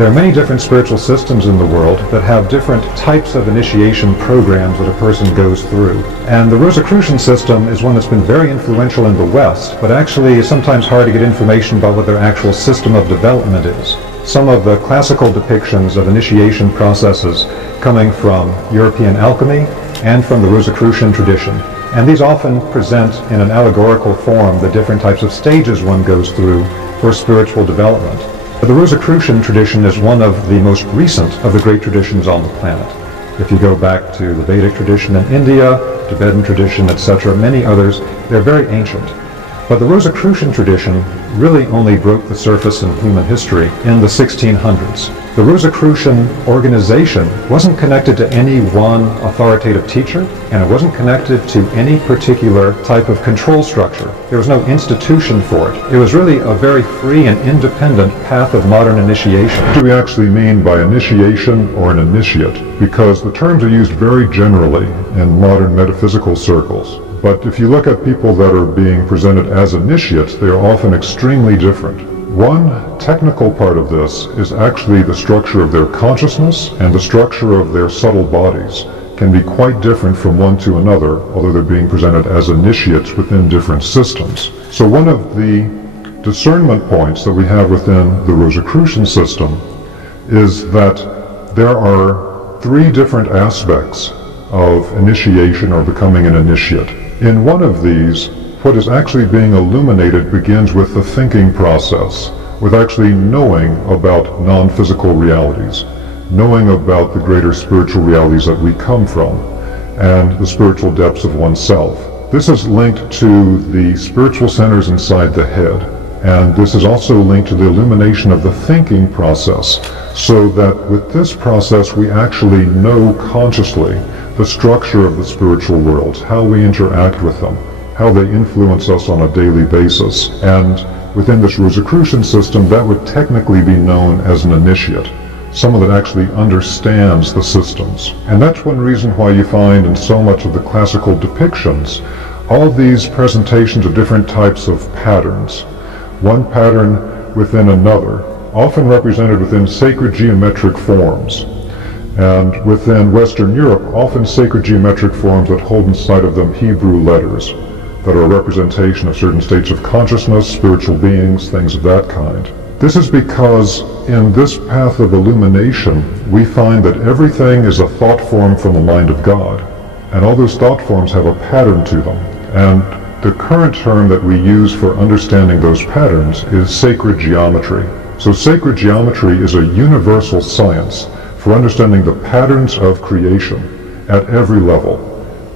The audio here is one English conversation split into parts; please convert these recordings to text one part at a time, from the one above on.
There are many different spiritual systems in the world that have different types of initiation programs that a person goes through. And the Rosicrucian system is one that's been very influential in the West, but actually is sometimes hard to get information about what their actual system of development is. Some of the classical depictions of initiation processes coming from European alchemy and from the Rosicrucian tradition. And these often present in an allegorical form the different types of stages one goes through for spiritual development. The Rosicrucian tradition is one of the most recent of the great traditions on the planet. If you go back to the Vedic tradition in India, Tibetan tradition, etc., many others, they're very ancient. But the Rosicrucian tradition really only broke the surface in human history in the 1600s. The Rosicrucian organization wasn't connected to any one authoritative teacher, and it wasn't connected to any particular type of control structure. There was no institution for it. It was really a very free and independent path of modern initiation. What do we actually mean by initiation or an initiate? Because the terms are used very generally in modern metaphysical circles. But if you look at people that are being presented as initiates, they are often extremely different. One technical part of this is actually the structure of their consciousness, and the structure of their subtle bodies can be quite different from one to another, although they're being presented as initiates within different systems. So one of the discernment points that we have within the Rosicrucian system is that there are three different aspects of initiation or becoming an initiate. In one of these, what is actually being illuminated begins with the thinking process, with actually knowing about non-physical realities, knowing about the greater spiritual realities that we come from, and the spiritual depths of oneself. This is linked to the spiritual centers inside the head, and this is also linked to the illumination of the thinking process, so that with this process we actually know consciously the structure of the spiritual worlds, how we interact with them, how they influence us on a daily basis. And within this Rosicrucian system, that would technically be known as an initiate, someone that actually understands the systems. And that's one reason why you find in so much of the classical depictions all these presentations of different types of patterns, one pattern within another, often represented within sacred geometric forms. And within Western Europe, often sacred geometric forms that hold inside of them Hebrew letters that are a representation of certain states of consciousness, spiritual beings, things of that kind. This is because in this path of illumination, we find that everything is a thought form from the mind of God, and all those thought forms have a pattern to them. And the current term that we use for understanding those patterns is sacred geometry. So sacred geometry is a universal science for understanding the patterns of creation at every level,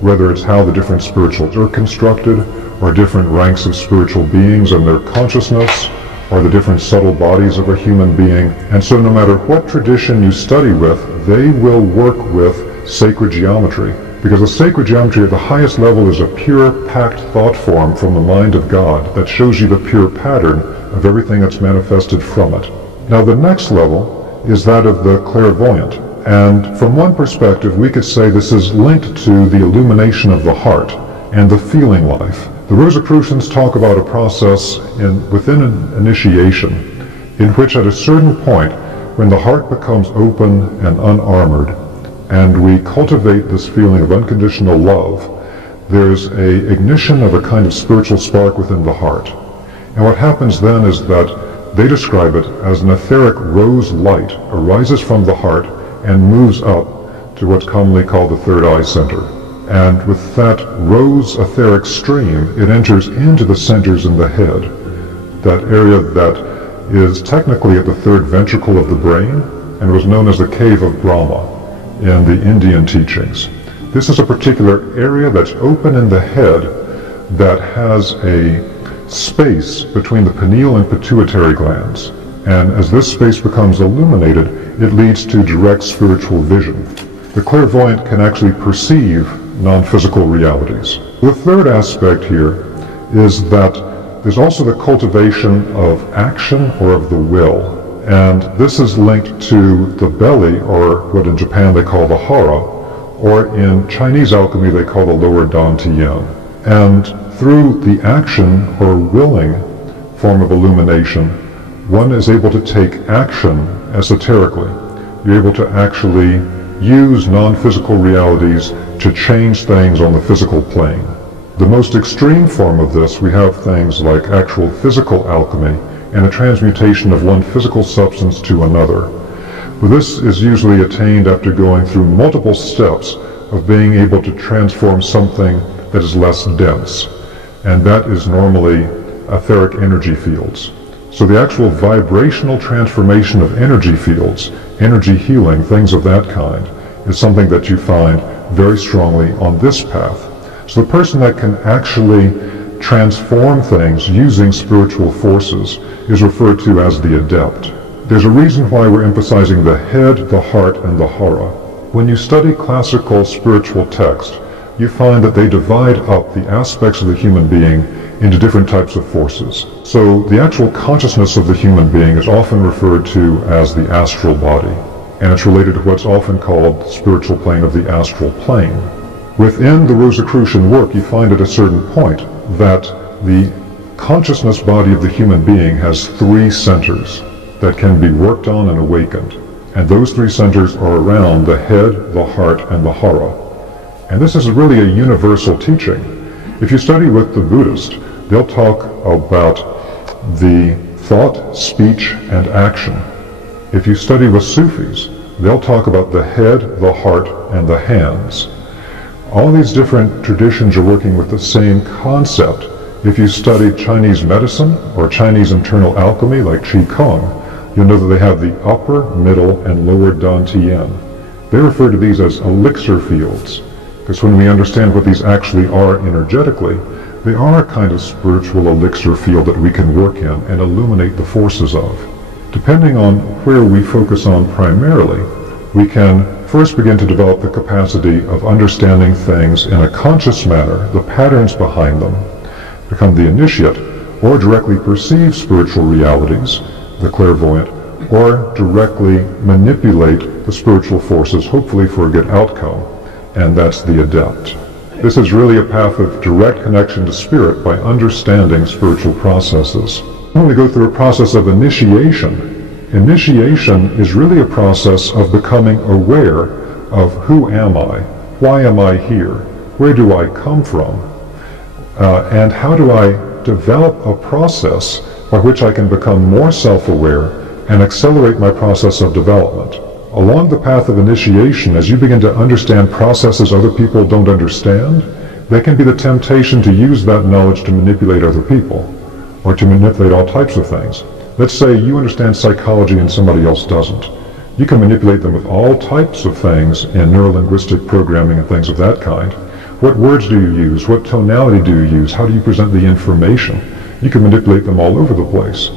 whether it's how the different spirituals are constructed, or different ranks of spiritual beings and their consciousness, or the different subtle bodies of a human being. And so no matter what tradition you study with, they will work with sacred geometry, because the sacred geometry at the highest level is a pure packed thought form from the mind of God that shows you the pure pattern of everything that's manifested from it. Now the next level is that of the clairvoyant. And from one perspective, we could say this is linked to the illumination of the heart and the feeling life. The Rosicrucians talk about a process within an initiation in which at a certain point, when the heart becomes open and unarmored, and we cultivate this feeling of unconditional love, there's an ignition of a kind of spiritual spark within the heart. And what happens then is that they describe it as an etheric rose light arises from the heart and moves up to what's commonly called the third eye center. And with that rose etheric stream, it enters into the centers in the head, that area that is technically at the third ventricle of the brain and was known as the cave of Brahma in the Indian teachings. This is a particular area that's open in the head that has a space between the pineal and pituitary glands, and as this space becomes illuminated, it leads to direct spiritual vision. The clairvoyant can actually perceive non-physical realities. The third aspect here is that there's also the cultivation of action or of the will, and this is linked to the belly, or what in Japan they call the hara, or in Chinese alchemy they call the lower dantian. And through the action or willing form of illumination, one is able to take action esoterically. You're able to actually use non-physical realities to change things on the physical plane. The most extreme form of this, we have things like actual physical alchemy and a transmutation of one physical substance to another. But this is usually attained after going through multiple steps of being able to transform something that is less dense, and that is normally etheric energy fields. So the actual vibrational transformation of energy fields, energy healing, things of that kind, is something that you find very strongly on this path. So the person that can actually transform things using spiritual forces is referred to as the adept. There's a reason why we're emphasizing the head, the heart, and the hara. When you study classical spiritual text, you find that they divide up the aspects of the human being into different types of forces. So the actual consciousness of the human being is often referred to as the astral body, and it's related to what's often called the spiritual plane of the astral plane. Within the Rosicrucian work, you find at a certain point that the consciousness body of the human being has three centers that can be worked on and awakened. And those three centers are around the head, the heart, and the hara. And this is really a universal teaching. If you study with the Buddhists, they'll talk about the thought, speech, and action. If you study with Sufis, they'll talk about the head, the heart, and the hands. All these different traditions are working with the same concept. If you study Chinese medicine or Chinese internal alchemy like Qigong, you'll know that they have the upper, middle, and lower Dantian. They refer to these as elixir fields, because when we understand what these actually are energetically, they are a kind of spiritual elixir field that we can work in and illuminate the forces of. Depending on where we focus on primarily, we can first begin to develop the capacity of understanding things in a conscious manner, the patterns behind them, become the initiate, or directly perceive spiritual realities, the clairvoyant, or directly manipulate the spiritual forces, hopefully for a good outcome, and that's the adept. This is really a path of direct connection to spirit by understanding spiritual processes. When we go through a process of initiation, initiation is really a process of becoming aware of who am I, why am I here, where do I come from, and how do I develop a process by which I can become more self-aware and accelerate my process of development. Along the path of initiation, as you begin to understand processes other people don't understand, there can be the temptation to use that knowledge to manipulate other people, or to manipulate all types of things. Let's say you understand psychology and somebody else doesn't. You can manipulate them with all types of things in neurolinguistic programming and things of that kind. What words do you use? What tonality do you use? How do you present the information? You can manipulate them all over the place.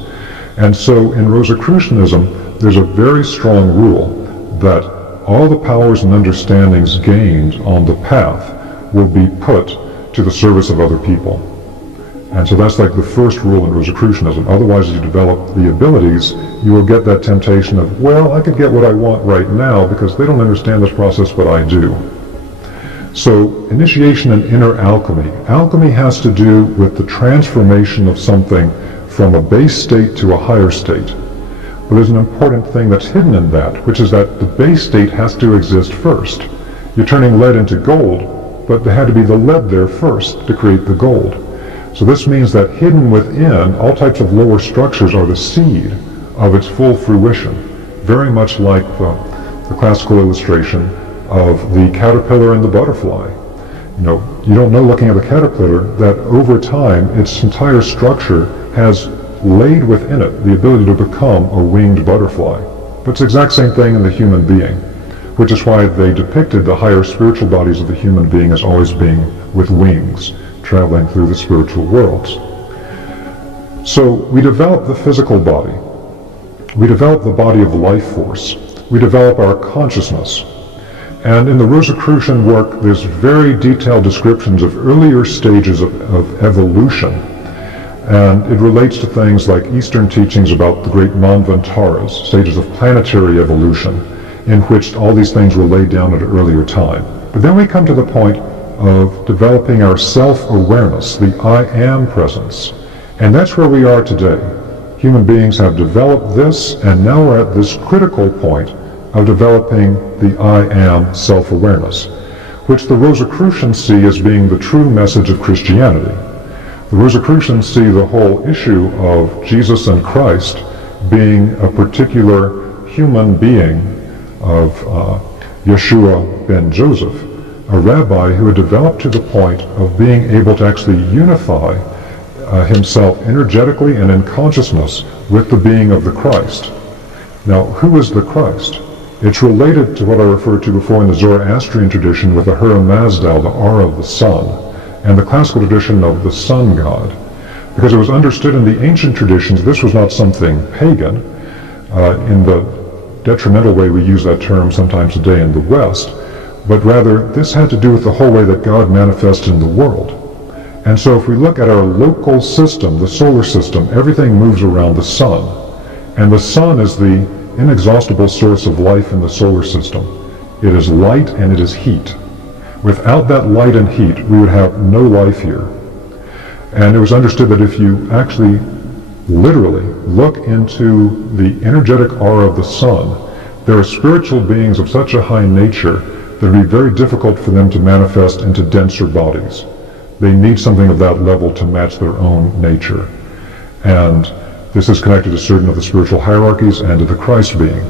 And so in Rosicrucianism, there's a very strong rule that all the powers and understandings gained on the path will be put to the service of other people. And so that's like the first rule in Rosicrucianism. Otherwise, as you develop the abilities, you will get that temptation of, well, I could get what I want right now because they don't understand this process, but I do. So initiation and inner alchemy. Alchemy has to do with the transformation of something from a base state to a higher state. But there's an important thing that's hidden in that, which is that the base state has to exist first. You're turning lead into gold, but there had to be the lead there first to create the gold. So this means that hidden within, all types of lower structures are the seed of its full fruition, very much like the classical illustration of the caterpillar and the butterfly. You don't know looking at the caterpillar that over time its entire structure has laid within it the ability to become a winged butterfly. But it's the exact same thing in the human being, which is why they depicted the higher spiritual bodies of the human being as always being with wings, traveling through the spiritual worlds. So we develop the physical body. We develop the body of life force. We develop our consciousness. And in the Rosicrucian work, there's very detailed descriptions of earlier stages of evolution. And it relates to things like Eastern teachings about the great Manvantaras, stages of planetary evolution, in which all these things were laid down at an earlier time. But then we come to the point of developing our self-awareness, the I am presence. And that's where we are today. human beings have developed this, and now we're at this critical point of developing the I am self-awareness, which the Rosicrucians see as being the true message of Christianity. The Rosicrucians see the whole issue of Jesus and Christ being a particular human being of Yeshua ben Joseph, a rabbi who had developed to the point of being able to actually unify himself energetically and in consciousness with the being of the Christ. Now, who is the Christ? It's related to what I referred to before in the Zoroastrian tradition with the Ahura Mazda, the aura of the sun, and the classical tradition of the sun god. Because it was understood in the ancient traditions this was not something pagan, in the detrimental way we use that term sometimes today in the West, but rather this had to do with the whole way that God manifests in the world. And so if we look at our local system, the solar system, everything moves around the sun. And the sun is the inexhaustible source of life in the solar system. It is light and it is heat. Without that light and heat, we would have no life here. And it was understood that if you actually literally look into the energetic aura of the sun, there are spiritual beings of such a high nature that it would be very difficult for them to manifest into denser bodies. They need something of that level to match their own nature. And this is connected to certain of the spiritual hierarchies and to the Christ being.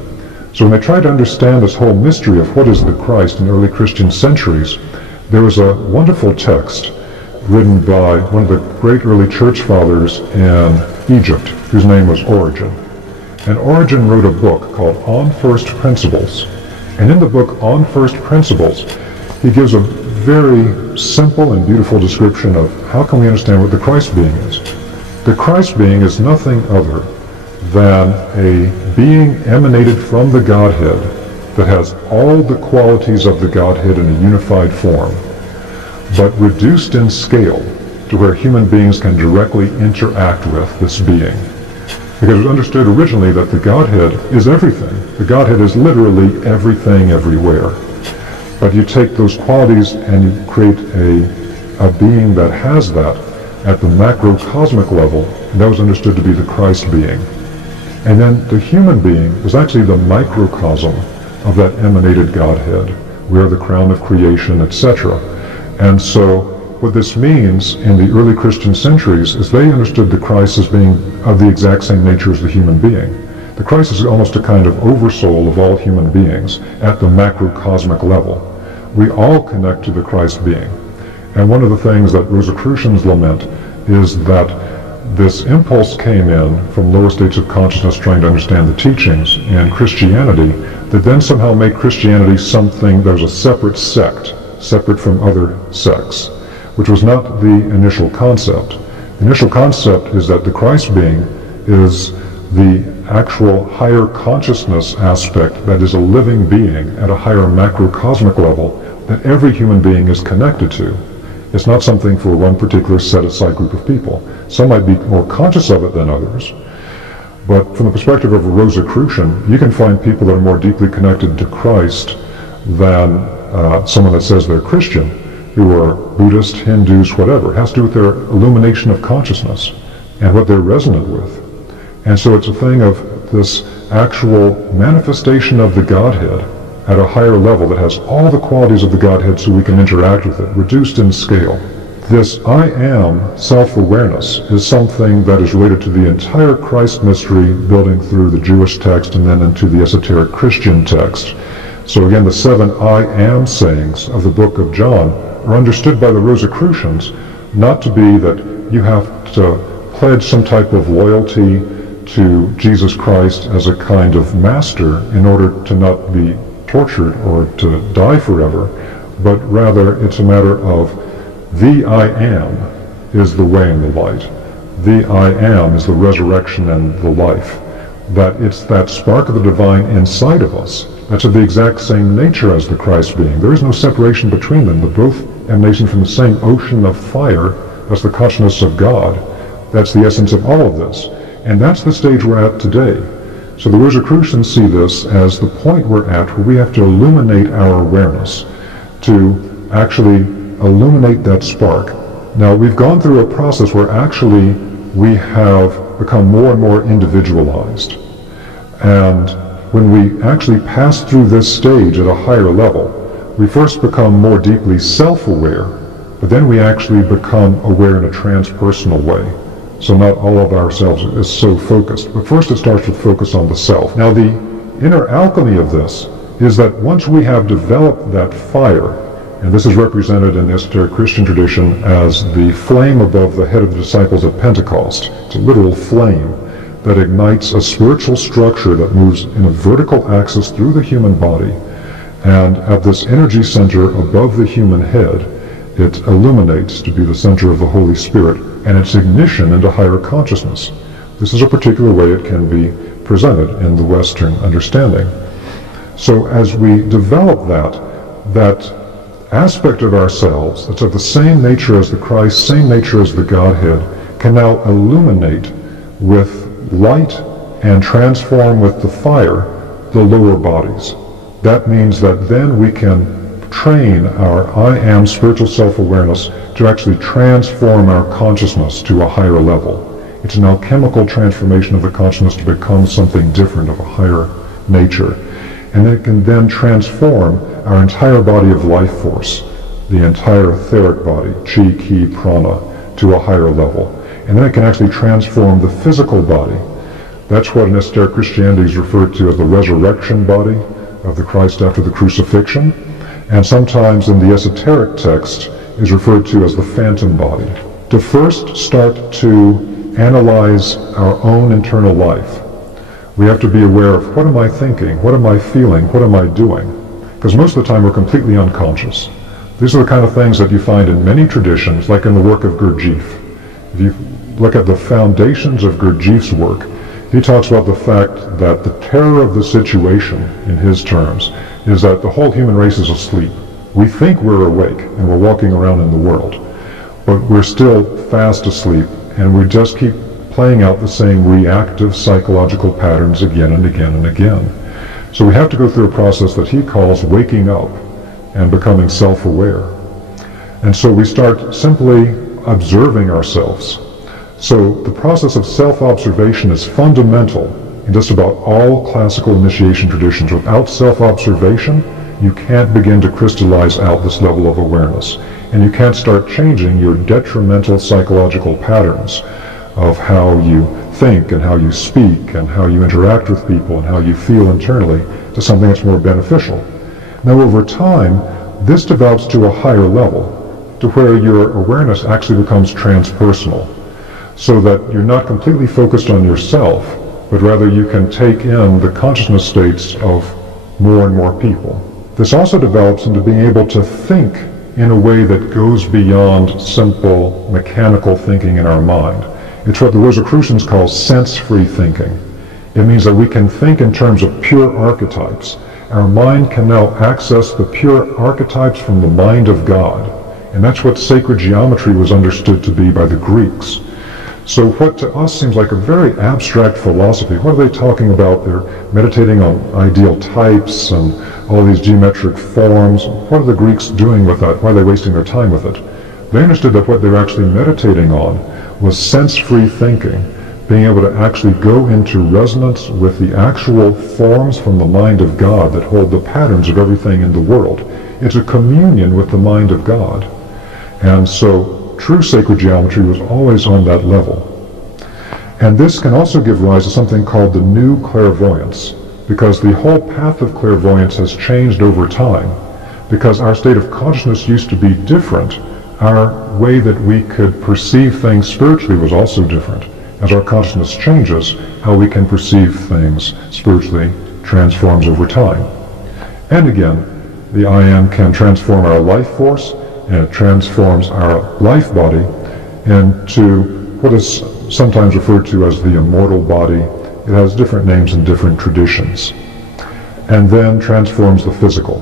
So when they tried to understand this whole mystery of what is the Christ in early Christian centuries, there was a wonderful text written by one of the great early church fathers in Egypt, whose name was Origen. And Origen wrote a book called On First Principles. And in the book On First Principles, he gives a very simple and beautiful description of how can we understand what the Christ being is. The Christ being is nothing other than a being emanated from the Godhead that has all the qualities of the Godhead in a unified form, but reduced in scale to where human beings can directly interact with this being. Because it was understood originally that the Godhead is everything. The Godhead is literally everything everywhere. But you take those qualities and you create a being that has that at the macrocosmic level, and that was understood to be the Christ being. And then the human being was actually the microcosm of that emanated Godhead. We are the crown of creation, etc. And so what this means in the early Christian centuries is they understood the Christ as being of the exact same nature as the human being. The Christ is almost a kind of oversoul of all human beings at the macrocosmic level. We all connect to the Christ being. And one of the things that Rosicrucians lament is that this impulse came in from lower states of consciousness trying to understand the teachings in Christianity that then somehow make Christianity something that was a separate sect, separate from other sects, which was not the initial concept. The initial concept is that the Christ being is the actual higher consciousness aspect that is a living being at a higher macrocosmic level that every human being is connected to. It's not something for one particular set-aside group of people. Some might be more conscious of it than others, but from the perspective of a Rosicrucian, you can find people that are more deeply connected to Christ than someone that says they're Christian, who are Buddhist, Hindus, whatever. It has to do with their illumination of consciousness and what they're resonant with. And so it's a thing of this actual manifestation of the Godhead at a higher level that has all the qualities of the Godhead so we can interact with it, reduced in scale. This I am self-awareness is something that is related to the entire Christ mystery, building through the Jewish text and then into the esoteric Christian text. So again, the 7 I am sayings of the book of John are understood by the Rosicrucians not to be that you have to pledge some type of loyalty to Jesus Christ as a kind of master in order to not be tortured or to die forever, but rather it's a matter of the I am is the way and the light. The I am is the resurrection and the life. That it's that spark of the divine inside of us that's of the exact same nature as the Christ being. There is no separation between them. They're both emanation from the same ocean of fire. That's the consciousness of God. That's the essence of all of this. And that's the stage we're at today. So the Rosicrucians see this as the point we're at where we have to illuminate our awareness, to actually illuminate that spark. Now, we've gone through a process where actually we have become more and more individualized. And when we actually pass through this stage at a higher level, we first become more deeply self-aware, but then we actually become aware in a transpersonal way. So not all of ourselves is so focused. But first it starts with focus on the self. Now the inner alchemy of this is that once we have developed that fire, and this is represented in the esoteric Christian tradition as the flame above the head of the disciples at Pentecost. It's a literal flame that ignites a spiritual structure that moves in a vertical axis through the human body. And at this energy center above the human head, it illuminates to be the center of the Holy Spirit and its ignition into higher consciousness. This is a particular way it can be presented in the Western understanding. So as we develop that aspect of ourselves that's of the same nature as the Christ, same nature as the Godhead, can now illuminate with light and transform with the fire the lower bodies. That means that then we can train our I am spiritual self-awareness to actually transform our consciousness to a higher level. It's an alchemical transformation of the consciousness to become something different, of a higher nature. And it can then transform our entire body of life force, the entire etheric body, chi, ki, prana, to a higher level. And then it can actually transform the physical body. That's what in esoteric Christianity is referred to as the resurrection body of the Christ after the crucifixion, and sometimes in the esoteric text is referred to as the phantom body. To first start to analyze our own internal life, we have to be aware of what am I thinking, what am I feeling, what am I doing? Because most of the time we're completely unconscious. These are the kind of things that you find in many traditions, like in the work of Gurdjieff. If you look at the foundations of Gurdjieff's work, he talks about the fact that the terror of the situation, in his terms, is that the whole human race is asleep. We think we're awake and we're walking around in the world, but we're still fast asleep, and we just keep playing out the same reactive psychological patterns again and again and again. So we have to go through a process that he calls waking up and becoming self-aware. And so we start simply observing ourselves. So the process of self-observation is fundamental in just about all classical initiation traditions. Without self-observation, you can't begin to crystallize out this level of awareness. And you can't start changing your detrimental psychological patterns of how you think and how you speak and how you interact with people and how you feel internally to something that's more beneficial. Now over time, this develops to a higher level, to where your awareness actually becomes transpersonal, so that you're not completely focused on yourself, but rather you can take in the consciousness states of more and more people. This also develops into being able to think in a way that goes beyond simple mechanical thinking in our mind. It's what the Rosicrucians call sense-free thinking. It means that we can think in terms of pure archetypes. Our mind can now access the pure archetypes from the mind of God. And that's what sacred geometry was understood to be by the Greeks. So what to us seems like a very abstract philosophy. What are they talking about? They're meditating on ideal types and all these geometric forms. What are the Greeks doing with that? Why are they wasting their time with it? They understood that what they were actually meditating on was sense-free thinking, being able to actually go into resonance with the actual forms from the mind of God that hold the patterns of everything in the world. It's a communion with the mind of God. And so true sacred geometry was always on that level. And this can also give rise to something called the new clairvoyance, because the whole path of clairvoyance has changed over time. Because our state of consciousness used to be different, our way that we could perceive things spiritually was also different. As our consciousness changes, how we can perceive things spiritually transforms over time. And again, the I Am can transform our life force, and it transforms our life body into what is sometimes referred to as the immortal body. It has different names in different traditions. And then transforms the physical.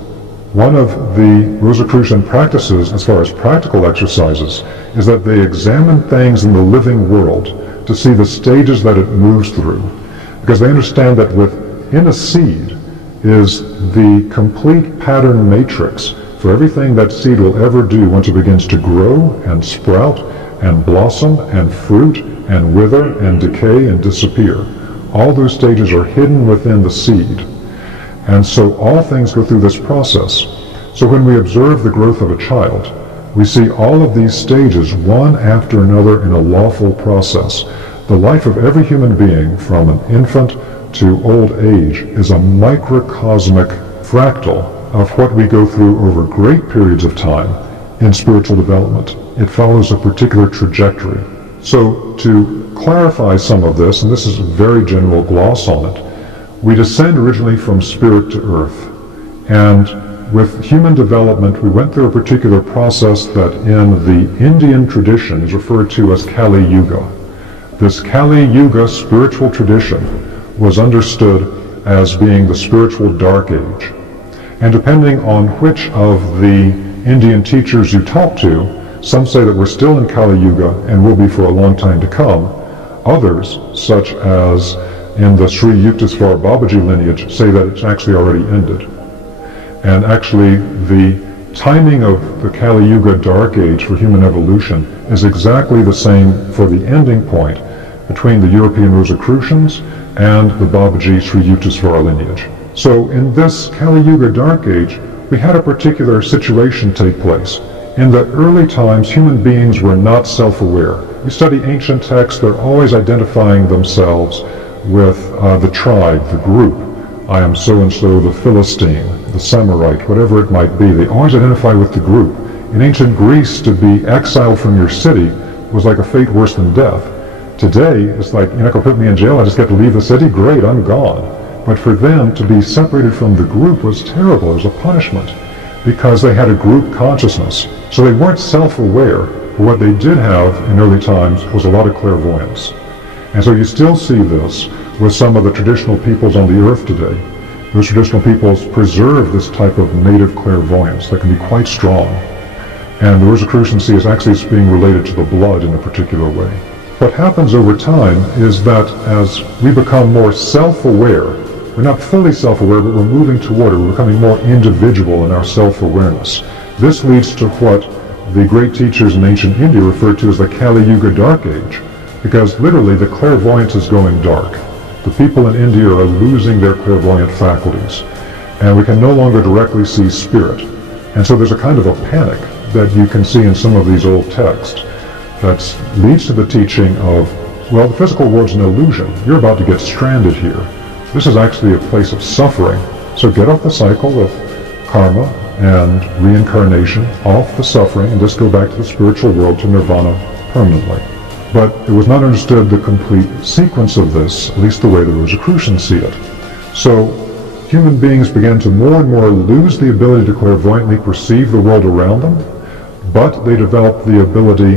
One of the Rosicrucian practices, as far as practical exercises, is that they examine things in the living world to see the stages that it moves through. Because they understand that within a seed is the complete pattern matrix for everything that seed will ever do once it begins to grow and sprout and blossom and fruit and wither and decay and disappear. All those stages are hidden within the seed. And so all things go through this process. So when we observe the growth of a child, we see all of these stages, one after another, in a lawful process. The life of every human being, from an infant to old age, is a microcosmic fractal of what we go through over great periods of time in spiritual development. It follows a particular trajectory. So to clarify some of this, and this is a very general gloss on it, we descend originally from spirit to earth. And with human development, we went through a particular process that in the Indian tradition is referred to as Kali Yuga. This Kali Yuga spiritual tradition was understood as being the spiritual dark age. And depending on which of the Indian teachers you talk to, some say that we're still in Kali Yuga and will be for a long time to come. Others, such as in the Sri Yukteswar Babaji lineage, say that it's actually already ended. And actually, the timing of the Kali Yuga Dark Age for human evolution is exactly the same for the ending point between the European Rosicrucians and the Babaji Sri Yukteswar lineage. So in this Kali Yuga Dark Age, we had a particular situation take place. In the early times, human beings were not self-aware. You study ancient texts, they're always identifying themselves with the tribe, the group. I am so-and-so, the Philistine, the Samarite, whatever it might be. They always identify with the group. In ancient Greece, to be exiled from your city was like a fate worse than death. Today, it's like, you're not going to put me in jail, I just get to leave the city? Great, I'm gone. But for them, to be separated from the group was terrible. It was a punishment because they had a group consciousness. So they weren't self-aware. What they did have in early times was a lot of clairvoyance. And so you still see this with some of the traditional peoples on the earth today. Those traditional peoples preserve this type of native clairvoyance that can be quite strong. And the Rosicruciancy is actually being related to the blood in a particular way. What happens over time is that as we become more self-aware, we're not fully self-aware, but we're moving toward it. We're becoming more individual in our self-awareness. This leads to what the great teachers in ancient India referred to as the Kali Yuga Dark Age, because literally the clairvoyance is going dark. The people in India are losing their clairvoyant faculties, and we can no longer directly see spirit. And so there's a kind of a panic that you can see in some of these old texts that leads to the teaching of, well, the physical world's an illusion. You're about to get stranded here. This is actually a place of suffering. So get off the cycle of karma and reincarnation, off the suffering, and just go back to the spiritual world, to nirvana permanently. But it was not understood the complete sequence of this, at least the way the Rosicrucians see it. So human beings began to more and more lose the ability to clairvoyantly perceive the world around them, but they developed the ability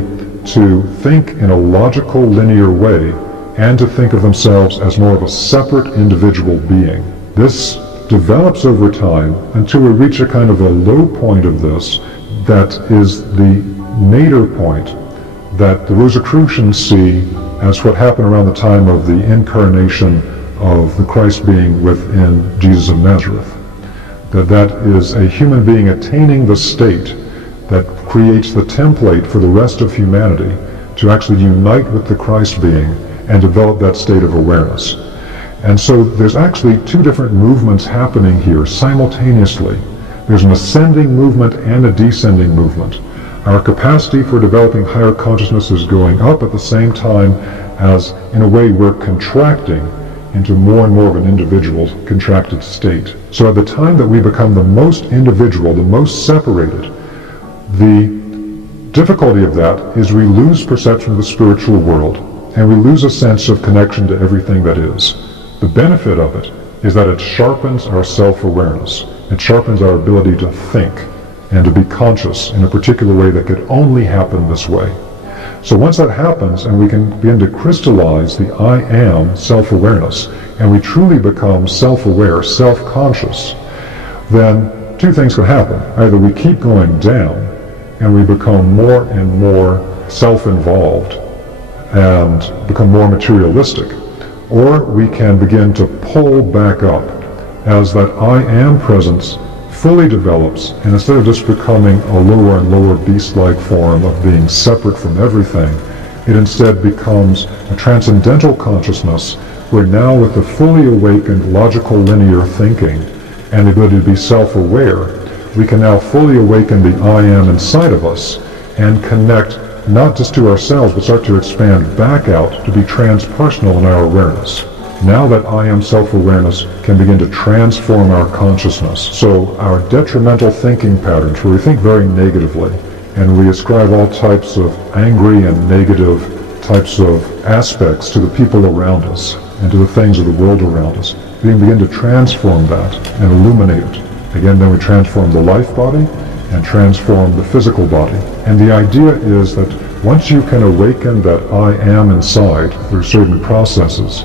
to think in a logical, linear way, and to think of themselves as more of a separate individual being. This develops over time until we reach a kind of a low point of this that is the nadir point that the Rosicrucians see as what happened around the time of the incarnation of the Christ being within Jesus of Nazareth. That is a human being attaining the state that creates the template for the rest of humanity to actually unite with the Christ being and develop that state of awareness. And so there's actually two different movements happening here simultaneously. There's an ascending movement and a descending movement. Our capacity for developing higher consciousness is going up at the same time as, in a way, we're contracting into more and more of an individual contracted state. So at the time that we become the most individual, the most separated, the difficulty of that is we lose perception of the spiritual world, and we lose a sense of connection to everything that is. The benefit of it is that it sharpens our self-awareness. It sharpens our ability to think and to be conscious in a particular way that could only happen this way. So once that happens and we can begin to crystallize the I am self-awareness, and we truly become self-aware, self-conscious, then two things can happen. Either we keep going down and we become more and more self-involved and become more materialistic, or we can begin to pull back up as that I am presence fully develops, and instead of just becoming a lower and lower beast-like form of being separate from everything, It instead becomes a transcendental consciousness where now with the fully awakened logical linear thinking and the ability to be self-aware, we can now fully awaken the I am inside of us and connect not just to ourselves, but start to expand back out to be transpersonal in our awareness. Now that I am self-awareness can begin to transform our consciousness. So our detrimental thinking patterns, where we think very negatively, and we ascribe all types of angry and negative types of aspects to the people around us and to the things of the world around us, we can begin to transform that and illuminate it. Again, then we transform the life body and transform the physical body. And the idea is that once you can awaken that I am inside through certain processes,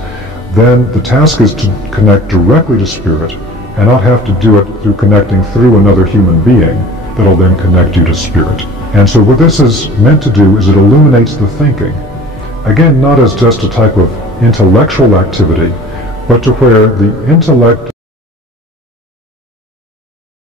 then the task is to connect directly to spirit and not have to do it through connecting through another human being that'll then connect you to spirit. And so what this is meant to do is it illuminates the thinking. Again, not as just a type of intellectual activity, but to where the intellect